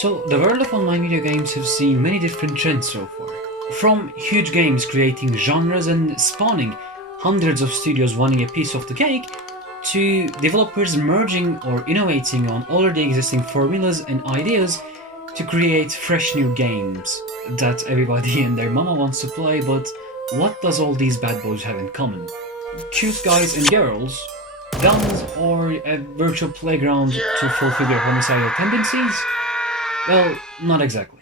So, the world of online video games have seen many different trends so far. From huge games creating genres and spawning hundreds of studios wanting a piece of the cake, to developers merging or innovating on already existing formulas and ideas to create fresh new games that everybody and their mama wants to play. But what does all these bad boys have in common? Cute guys and girls, guns, or a virtual playground to fulfill their homicidal tendencies? Well, not exactly.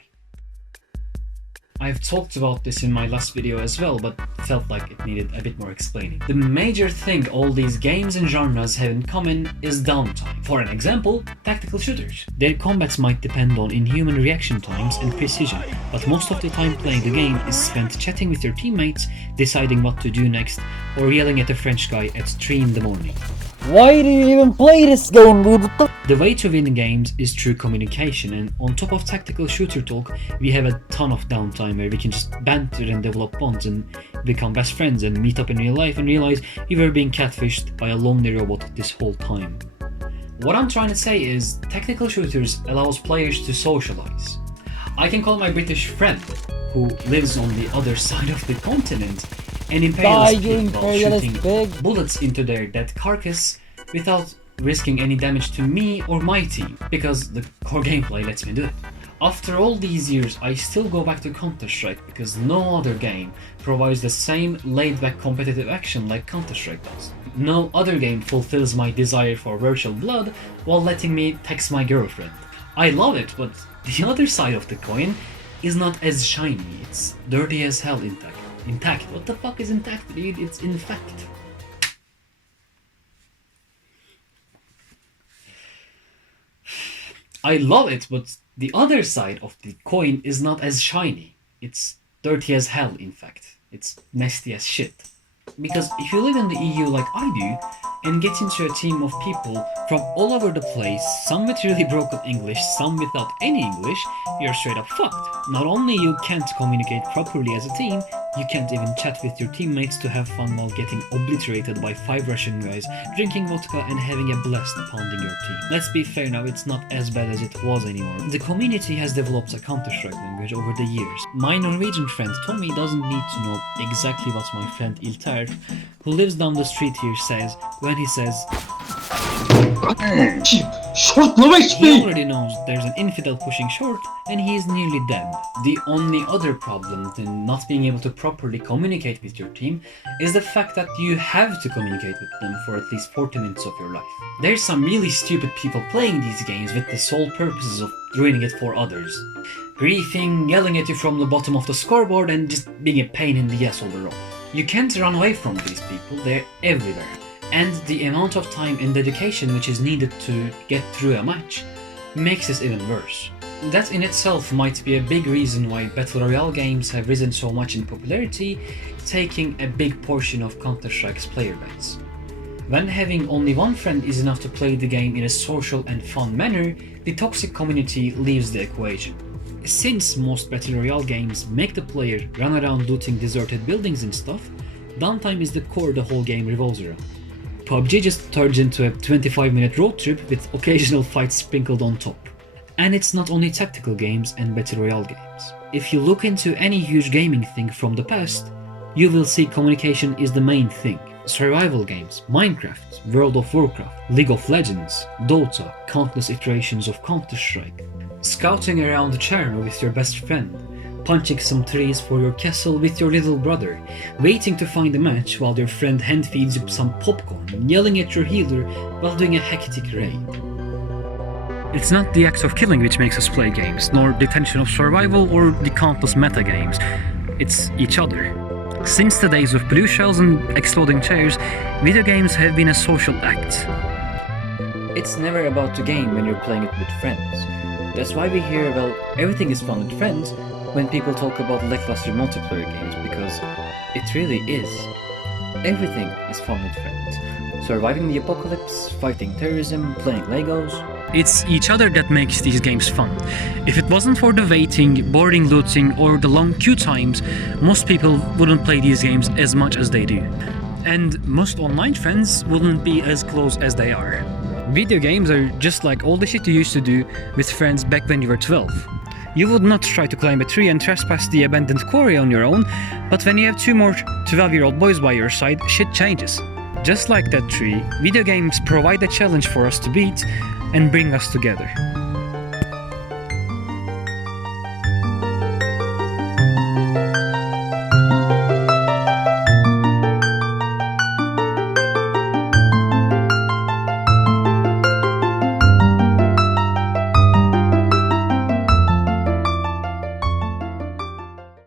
I've talked about this in my last video as well, but felt like it needed a bit more explaining. The major thing all these games and genres have in common is downtime. For an example, tactical shooters. Their combats might depend on inhuman reaction times and precision, but most of the time playing the game is spent chatting with your teammates, deciding what to do next, or yelling at a French guy at 3 in the morning. Why do you even play this game, dude? The way to win games is through communication, and on top of tactical shooter talk, we have a ton of downtime where we can just banter and develop bonds and become best friends and meet up in real life and realize we were being catfished by a lonely robot this whole time. What I'm trying to say is, tactical shooters allows players to socialize. I can call my British friend, who lives on the other side of the continent, and impale people while shooting bullets into their dead carcass without risking any damage to me or my team, because the core gameplay lets me do it. After all these years, I still go back to Counter-Strike because no other game provides the same laid-back competitive action like Counter-Strike does. No other game fulfills my desire for virtual blood while letting me text my girlfriend. I love it, but the other side of the coin is not as shiny. It's dirty as hell intact. What the fuck is intact, dude? It's infect. I love it, but the other side of the coin is not as shiny. It's dirty as hell, in fact. It's nasty as shit. Because if you live in the EU like I do, and get into a team of people from all over the place, some with really broken English, some without any English, you're straight up fucked. Not only you can't communicate properly as a team, you can't even chat with your teammates to have fun while getting obliterated by 5 Russian guys, drinking vodka and having a blast pounding your team. Let's be fair now, it's not as bad as it was anymore. The community has developed a Counter-Strike language over the years. My Norwegian friend Tommy doesn't need to know exactly what my friend Ilter, who lives down the street here, says when he says he already knows there's an infidel pushing short and he is nearly dead. The only other problem than not being able to properly communicate with your team is the fact that you have to communicate with them for at least 40 minutes of your life. There's some really stupid people playing these games with the sole purposes of ruining it for others. Griefing, yelling at you from the bottom of the scoreboard and just being a pain in the ass overall. You can't run away from these people, they're everywhere. And the amount of time and dedication which is needed to get through a match makes this even worse. That in itself might be a big reason why Battle Royale games have risen so much in popularity, taking a big portion of Counter-Strike's player base. When having only one friend is enough to play the game in a social and fun manner, the toxic community leaves the equation. Since most Battle Royale games make the player run around looting deserted buildings and stuff, downtime is the core the whole game revolves around. PUBG just turns into a 25-minute road trip with occasional fights sprinkled on top. And it's not only tactical games and Battle Royale games. If you look into any huge gaming thing from the past, you will see communication is the main thing. Survival games, Minecraft, World of Warcraft, League of Legends, Dota, countless iterations of Counter-Strike, scouting around Cherno with your best friend, punching some trees for your castle with your little brother, waiting to find a match while your friend hand feeds you some popcorn, yelling at your healer while doing a hectic raid. It's not the act of killing which makes us play games, nor the tension of survival or the countless meta games. It's each other. Since the days of blue shells and exploding chairs, video games have been a social act. It's never about the game when you're playing it with friends. That's why we hear, well, everything is fun with friends when people talk about lackluster multiplayer games, because it really is. Everything is fun with friends. Surviving the apocalypse, fighting terrorism, playing Legos. It's each other that makes these games fun. If it wasn't for the waiting, boring looting, or the long queue times, most people wouldn't play these games as much as they do. And most online friends wouldn't be as close as they are. Video games are just like all the shit you used to do with friends back when you were 12. You would not try to climb a tree and trespass the abandoned quarry on your own, but when you have two more 12-year-old boys by your side, shit changes. Just like that tree, video games provide a challenge for us to beat and bring us together.